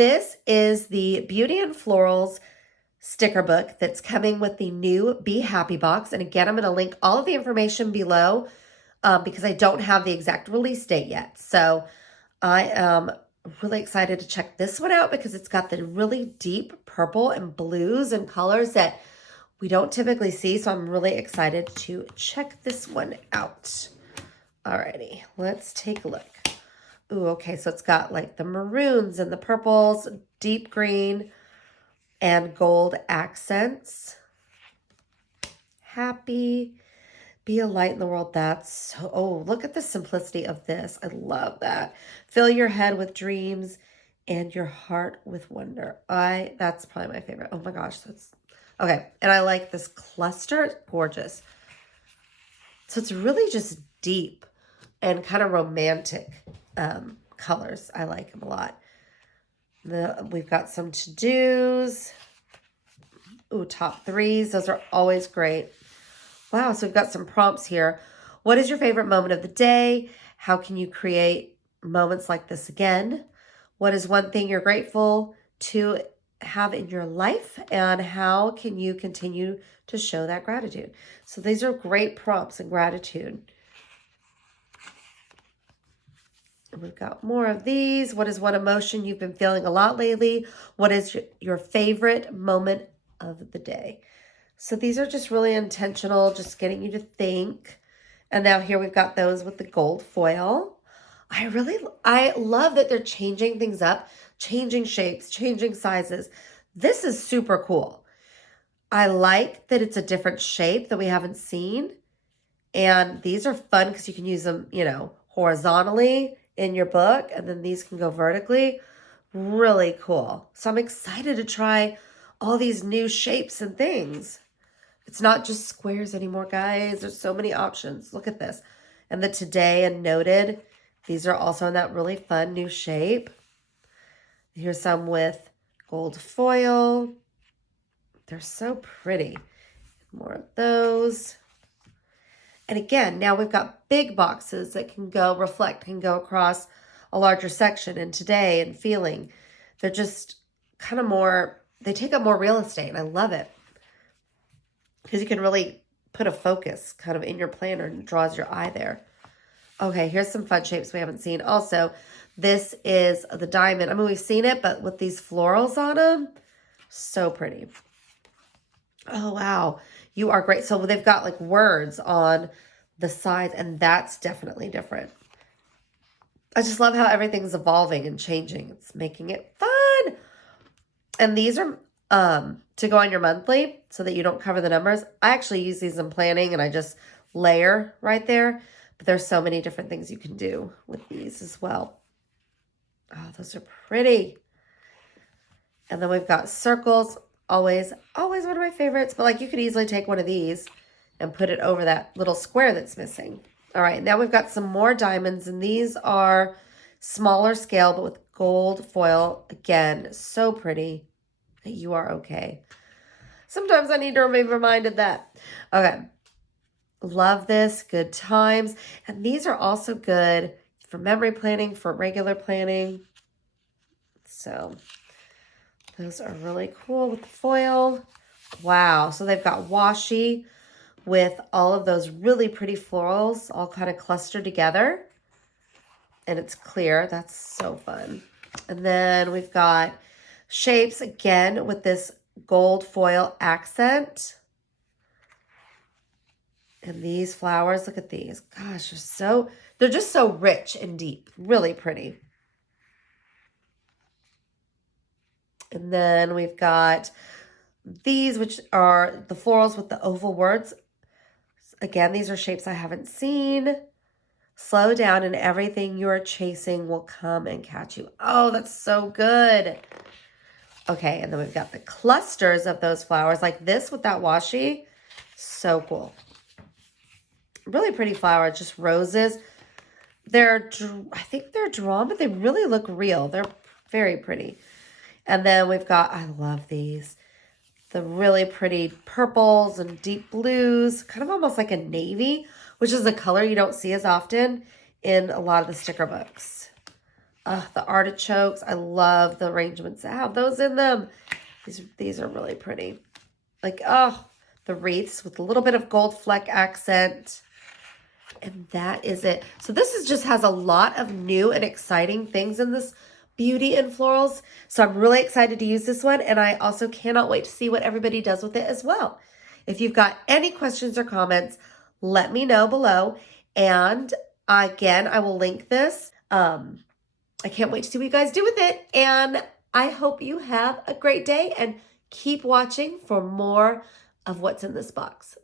this is the Beauty and Florals sticker book that's coming with the new Be Happy box. And again, I'm going to link all of the information below because I don't have the exact release date yet. So I am really excited to check this one out because it's got the really deep purple and blues and colors that we don't typically see. So I'm really excited to check this one out. Alrighty, let's take a look. Ooh, okay, so it's got like the maroons and the purples, deep green, and gold accents. Happy, be a light in the world. That's so, oh, look at the simplicity of this. I love that. Fill your head with dreams and your heart with wonder. That's probably my favorite. Oh my gosh, that's, okay. And I like this cluster, it's gorgeous. So it's really just deep and kind of romantic colors. I like them a lot. We've got some to-dos. Ooh, top threes. Those are always great. Wow, so we've got some prompts here. What is your favorite moment of the day? How can you create moments like this again? What is one thing you're grateful to have in your life? And how can you continue to show that gratitude? So these are great prompts and gratitude. We've got more of these. What is one emotion you've been feeling a lot lately? What is your favorite moment of the day? So these are just really intentional, just getting you to think. And now here we've got those with the gold foil. I love that they're changing things up, changing shapes, changing sizes. This is super cool. I like that it's a different shape that we haven't seen. And these are fun because you can use them, you know, horizontally in your book, and then these can go vertically. Really cool. So I'm excited to try all these new shapes and things. It's not just squares anymore, guys. There's so many options. Look at this. And the today and noted, these are also in that really fun new shape. Here's some with gold foil. They're so pretty. More of those. And again, now we've got big boxes that can go across a larger section. And today and feeling, they're just kind of more, they take up more real estate. And I love it because you can really put a focus kind of in your planner and it draws your eye there. Okay, here's some fun shapes we haven't seen. Also, this is the diamond. I mean, we've seen it, but with these florals on them, so pretty. Oh, wow. You are great. So they've got like words on the sides, and that's definitely different. I just love how everything's evolving and changing. It's making it fun. And these are to go on your monthly so that you don't cover the numbers. I actually use these in planning and I just layer right there. But there's so many different things you can do with these as well. Oh, those are pretty. And then we've got circles. Always one of my favorites. But like you could easily take one of these and put it over that little square that's missing. All right, now we've got some more diamonds. And these are smaller scale, but with gold foil. Again, so pretty. You are okay. Sometimes I need to be reminded that. Okay. Love this. Good times. And these are also good for memory planning, for regular planning. So those are really cool with the foil. Wow. So they've got washi with all of those really pretty florals all kind of clustered together. And it's clear. That's so fun. And then we've got shapes again with this gold foil accent. And these flowers, look at these. Gosh, they're just so rich and deep. Really pretty. And then we've got these, which are the florals with the oval words. Again, these are shapes I haven't seen. Slow down and everything you're chasing will come and catch you. Oh, that's so good. Okay, and then we've got the clusters of those flowers like this with that washi. So cool. Really pretty flowers, just roses. I think they're drawn, but they really look real. They're very pretty. And then we've got, I love these, the really pretty purples and deep blues, kind of almost like a navy, which is a color you don't see as often in a lot of the sticker books. The artichokes. I love the arrangements that have those in them. These are really pretty. Like, oh, the wreaths with a little bit of gold fleck accent. And that is it. So this just has a lot of new and exciting things in this Beauty and Florals. So I'm really excited to use this one. And I also cannot wait to see what everybody does with it as well. If you've got any questions or comments, let me know below. And again, I will link this. I can't wait to see what you guys do with it. And I hope you have a great day and keep watching for more of what's in this box.